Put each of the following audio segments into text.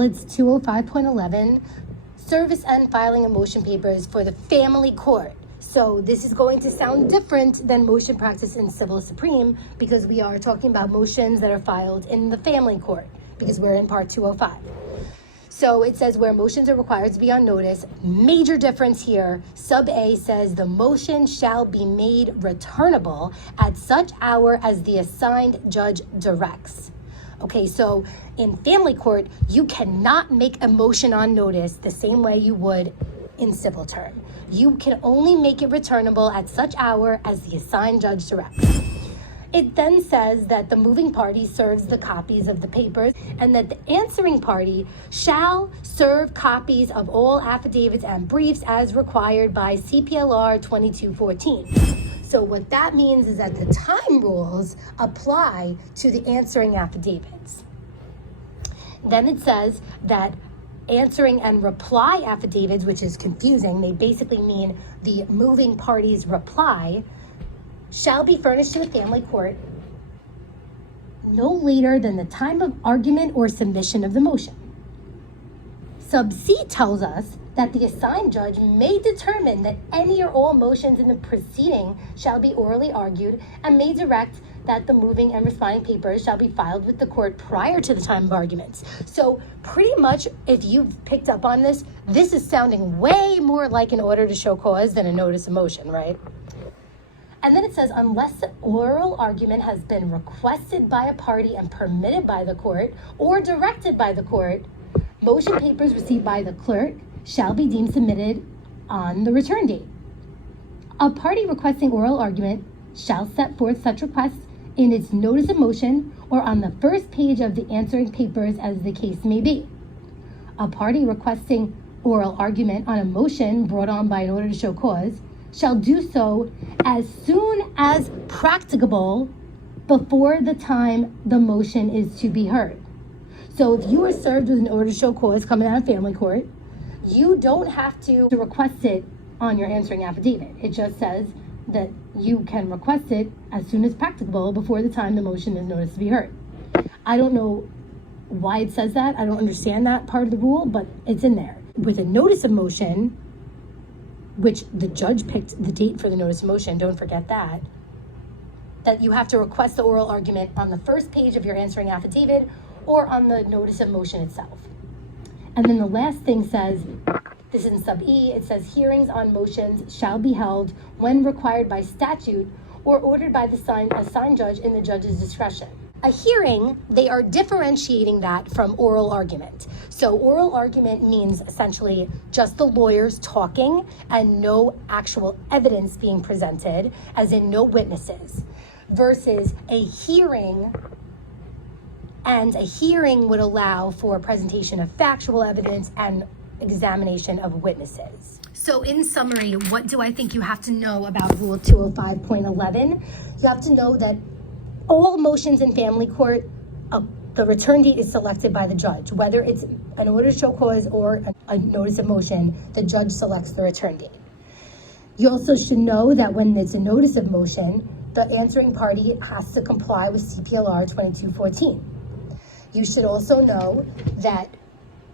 It's 205.11, service and filing of motion papers for the family court. So this is going to sound different than motion practice in Civil Supreme because we are talking about motions that are filed in the family court because we're in part 205. So it says where motions are required to be on notice. Major difference here. Sub A says the motion shall be made returnable at such hour as the assigned judge directs. Okay, so in family court, you cannot make a motion on notice the same way you would in civil term. You can only make it returnable at such hour as the assigned judge directs. It then says that the moving party serves the copies of the papers and that the answering party shall serve copies of all affidavits and briefs as required by CPLR 2214. So what that means is that the time rules apply to the answering affidavits. Then it says that answering and reply affidavits, which is confusing, they basically mean the moving party's reply, shall be furnished to the family court no later than the time of argument or submission of the motion. Sub C tells us that the assigned judge may determine that any or all motions in the proceeding shall be orally argued and may direct that the moving and responding papers shall be filed with the court prior to the time of arguments. So pretty much, if you've picked up on this, this is sounding way more like an order to show cause than a notice of motion, right? And then it says, unless the oral argument has been requested by a party and permitted by the court or directed by the court, motion papers received by the clerk shall be deemed submitted on the return date. A party requesting oral argument shall set forth such requests in its notice of motion or on the first page of the answering papers as the case may be. A party requesting oral argument on a motion brought on by an order to show cause shall do so as soon as practicable before the time the motion is to be heard. So if you are served with an order to show cause coming out of family court, you don't have to request it on your answering affidavit. It just says that you can request it as soon as practicable before the time the motion is noticed to be heard. I don't know why it says that. I don't understand that part of the rule, but it's in there. With a notice of motion, which the judge picked the date for the notice of motion, don't forget that you have to request the oral argument on the first page of your answering affidavit or on the notice of motion itself. And then the last thing says, this is in sub E, it says hearings on motions shall be held when required by statute or ordered by the assigned judge in the judge's discretion. A hearing, they are differentiating that from oral argument. So oral argument means essentially just the lawyers talking and no actual evidence being presented, as in no witnesses, versus a hearing. And a hearing would allow for presentation of factual evidence and examination of witnesses. So in summary, what do I think you have to know about Rule 205.11? You have to know that all motions in family court, the return date is selected by the judge. Whether it's an order to show cause or a notice of motion, the judge selects the return date. You also should know that when it's a notice of motion, the answering party has to comply with CPLR 2214. You should also know that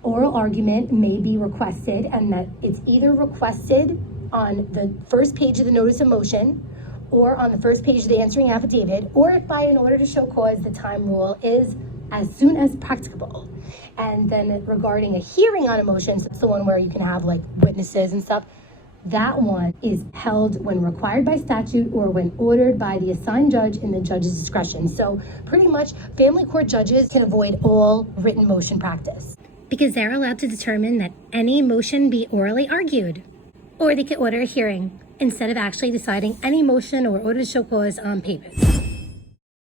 oral argument may be requested and that it's either requested on the first page of the notice of motion or on the first page of the answering affidavit, or if by an order to show cause, the time rule is as soon as practicable. And then regarding a hearing on a motion, so it's the one where you can have like witnesses and stuff, that one is held when required by statute or when ordered by the assigned judge in the judge's discretion. So pretty much family court judges can avoid all written motion practice, because they're allowed to determine that any motion be orally argued, or they could order a hearing instead of actually deciding any motion or order to show cause on papers.